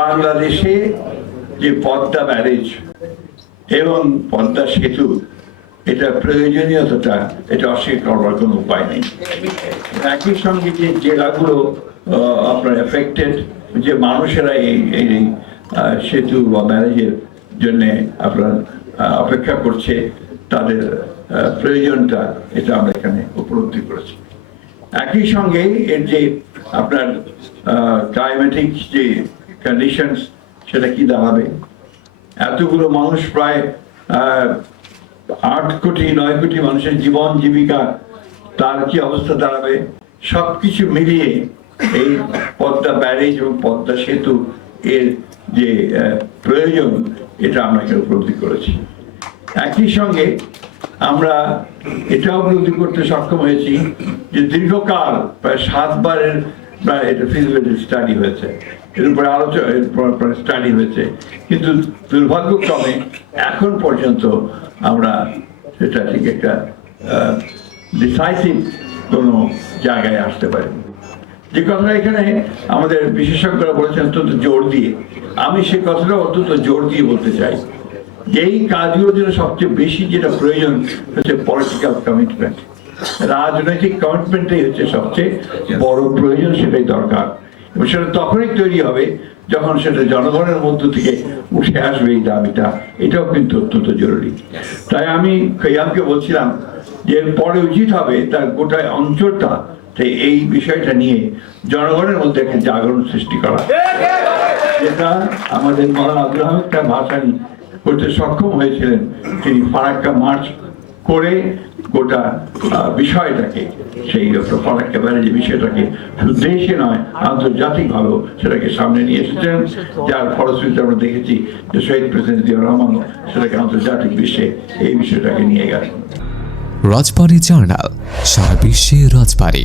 বাংলাদেশে যে পদ্মা ব্যারেজ এবং পদ্মা সেতু, এটা প্রয়োজনীয়তা এটা অস্বীকার করবার কোনো উপায় নেই। একই সঙ্গে যে জেলাগুলো আপনার এফেক্টেড, যে মানুষেরা এই সেতু বা ব্যারেজের জন্য আপনার অপেক্ষা করছে, তাদের প্রয়োজনটা এটা আমরা এখানে উপলব্ধি করেছি। একই সঙ্গে এর যে আপনার ক্লাইমেটিক যে কন্ডিশনস, সেটা কি দাঁড়াবে, এতগুলো মানুষ প্রায় 8 কোটি 9 কোটি মানুষের জীবন জীবিকা, তার কি অবস্থা দাঁড়াবে, সবকিছু মিলিয়ে এই পদ্মা ব্যারেজ এবং পদ্মা সেতু এর যে প্রয়োজন, এটা আমরা এখানে উপলব্ধি করেছি। একই সঙ্গে আমরা এটা উপলব্ধি করতে সক্ষম হয়েছি যে দীর্ঘকাল প্রায় 7 বারের প্রায় এটা ফিজিবিলিটি স্টাডি হয়েছে, এর উপরে আলোচনা স্টাডি হয়েছে, কিন্তু দুর্ভাগ্যক্রমে এখন পর্যন্ত আমরা সেটা ঠিক একটা ডিসাইসিভ কোনো জায়গায় আসতে পারি। যে কথাটা এখানে আমাদের বিশেষজ্ঞরা বলেছেন অত্যন্ত জোর দিয়ে, আমি সেই কথাটা অত্যন্ত জোর দিয়ে বলতে চাই, এই কাজগুলোর জন্য সবচেয়ে বেশি যেটা প্রয়োজন হচ্ছে পলিটিক্যাল কমিটমেন্ট। রাজনৈতিক কমিটমেন্টটাই হচ্ছে সবচেয়ে বড় প্রয়োজন, সেটাই দরকার। এবং সেটা তখনই তৈরি হবে যখন সেটা জনগণের মধ্য থেকে উঠে আসবে এই দাবিটা, এটাও কিন্তু অত্যন্ত জরুরি। তাই আমি খৈয়ামকে বলছিলাম যে পরে উচিত হবে তার গোটা অঞ্চলটা এই বিষয়টা নিয়ে জনগণের মধ্যে একটা জাগরণ সৃষ্টি করা, যেটা আমাদের মৌলানা আব্দুল হামিদ খান ভাসানী করতে সক্ষম হয়েছিলেন। তিনি ফারাক্কা মার্চ করে গোটা বিষয়টাকে, সেই ফারাক্কা ব্যারেজের বিষয়টাকে শুধু দেশে নয় আন্তর্জাতিকভাবেও সেটাকে সামনে নিয়ে এসেছেন, যার ফলশ্রুতিতে আমরা দেখেছি যে শহীদ প্রেসিডেন্ট জিয়াউর রহমান সেটাকে আন্তর্জাতিক বিশ্বে এই বিষয়টাকে নিয়ে গেছেন। রাজবাড়ী জার্নাল, সারা বিশ্বে রাজবাড়ী।